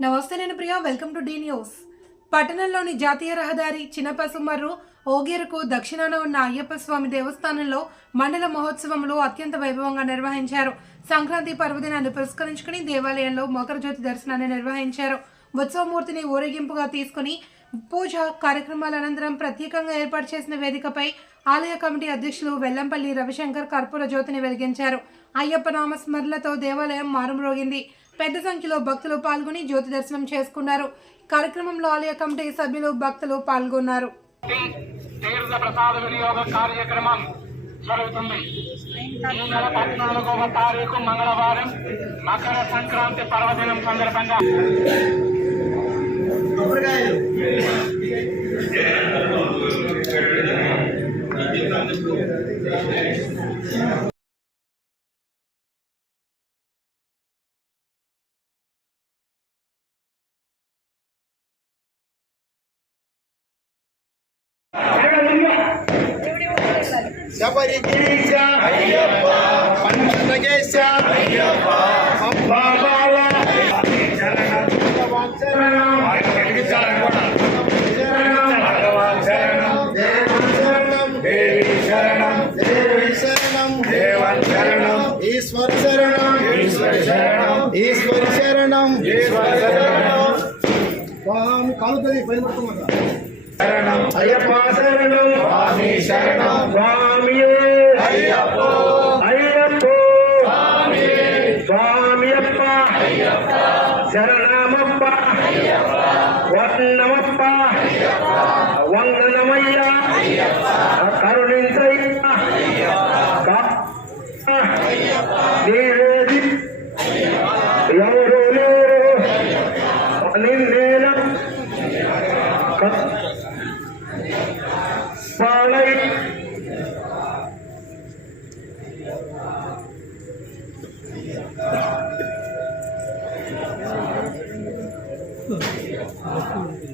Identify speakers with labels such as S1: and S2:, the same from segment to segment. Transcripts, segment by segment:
S1: నమస్తే నేను Priya welcome to the news పట్టణంలోని జాతీయ రహదారి చిన్నపసుమర్రు ఓగేరుకు దక్షిణాన ఉన్న అయ్యప్ప స్వామి దేవస్థానంలో మండల మహోత్సవములు అత్యంత వైభవంగా నిర్వహించారు. సంక్రాంతి పర్వదినాన్ని పురస్కరించుకుని దేవాలయంలో మకరజ్యోతి దర్శనాన్ని నిర్వహించారు. ఉత్సవమూర్తిని ఊరేగింపుగా తీసుకుని పూజ కార్యక్రమాల అనంతరం ప్రత్యేకంగా ఏర్పాటు చేసిన వేదికపై ఆలయ కమిటీ అధ్యక్షులు వెల్లంపల్లి రవిశంకర్ కర్పూర జ్యోతిని వెలిగించారు. అయ్యప్ప నామస్మరణలతో దేవాలయం మారుమ్రోగింది. పెద్ద సంఖ్యలో భక్తులు పాల్గొని జ్యోతి దర్శనం చేసుకున్నారు. కార్యక్రమంలో ఆలయ కమిటీ సభ్యులు భక్తులు పాల్గొన్నారు.
S2: తీర్థ ప్రసాద వినియోగ కార్యక్రమం జరుగుతుంది. ఈ నెల పద్నాలుగవ తారీఖు మంగళవారం మకర సంక్రాంతి పర్వదినం సందర్భంగా
S3: శబరిగిరీశ అయ్యప్ప పంచనగేశ అయ్యప్ప అంబాబాల శరణం భగవాన్ శరణం ఈశ్వర శరణం ఈశ్వర శరణం ఈశ్వర శరణం స్వామి కాలుతుంది పైన శరణం అయ్యప్ప శరణం స్వామి శరణం స్వామి అయ్యప్ప అయ్యప్ప స్వామి స్వామియప్ప అయ్యప్ప శరణమప్ప అయ్యప్ప వర్ణమప్ప అయ్యప్ప వందనమయ్య అయ్యప్ప కరుణించయ్య అయ్యప్ప నీవేది ఎవరు లేరు నిన్నేన పాలై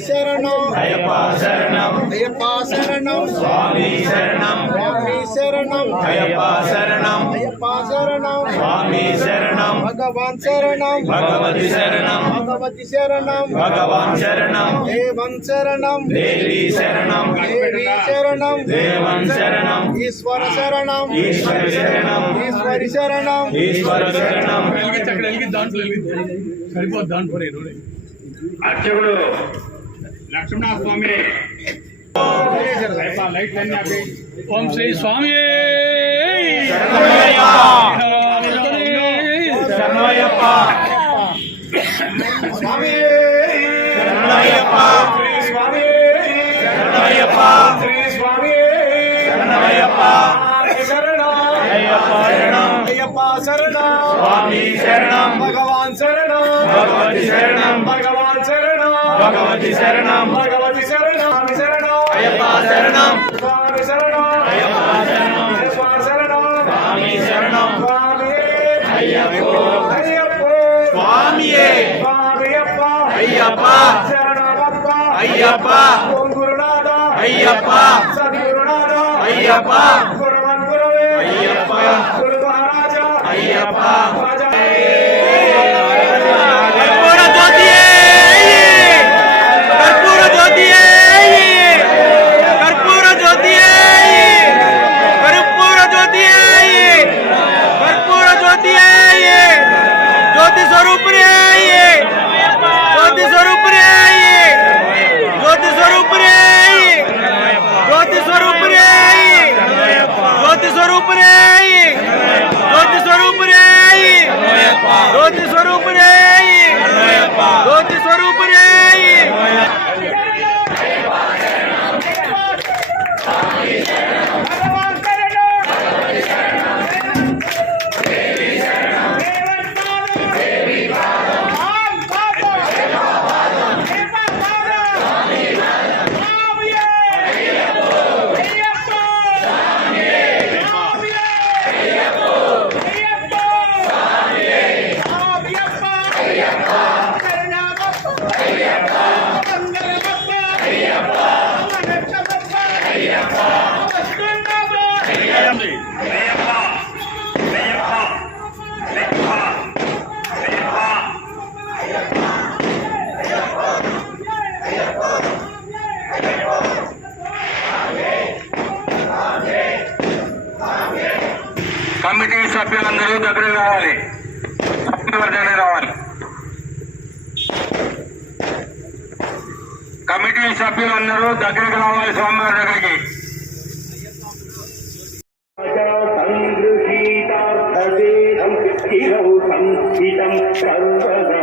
S3: శరణం.
S2: అయ్యప్ప శరణం
S3: అయ్యప్ప శరణం
S2: స్వామి శరణం
S3: స్వామి శరణం
S2: అయ్యప్ప శరణం
S3: అయ్యప్ప శరణం
S2: స్వామి శరణం
S3: భగవాన్ శరణం.
S2: భగవతి శరణం.
S3: భగవతి శరణం.
S2: భగవాన్ శరణం.
S3: దేవన్ శరణం.
S2: దేవి శరణం.
S3: దేవి శరణం.
S2: దేవన్ శరణం.
S3: ఈశ్వర శరణం.
S2: ఈశ్వర శరణం.
S3: ఈశ్వరి శరణం.
S2: ఈశ్వర శరణం. అర్చకుడు లక్ష్మణ స్వామి
S4: ఓం శ్రీ స్వామి
S2: శరణయ్యప్ప
S3: స్వామి
S2: శరణయ్యప్ప
S3: స్వామి
S2: శరణయ్యప్ప
S3: శ్రీ స్వామి
S2: శరణయ్యప్ప
S3: శరణం
S2: అయ్యప్ప శరణం
S3: అయ్యప్ప శరణం
S2: స్వామి శరణం
S3: భగవాన్ శరణం
S2: భగవతి శరణం
S3: భగవాన్ శరణం
S2: భగవతి శరణం
S3: భగవతి శరణం స్వామి శరణం
S2: అయ్యప్ప శరణం
S3: స్వామి శరణం
S2: అయ్యప్ప శరణం
S3: స్వామి శరణం
S2: స్వామి శరణం
S3: స్వామి
S2: అయ్యప్ప
S3: అయ్యప్ప
S2: స్వామియే Tesouro Breie! Gol Tesouro Breie! Gol Tesouro Breie! Gol Tesouro Breie! Gol Tesouro Breie! Gol Tesouro Breie! Gol Tesouro Breie!
S5: Gol దగ్గరే రావాలి. దగ్గరే రావాలి? కమిటీ సభ్యులందరూ దగ్గరికి రావాలి స్వామివారి దగ్గరికి.
S3: సంగృహీతార్థదేహం స్థిరౌ సంస్థితం సర్వదా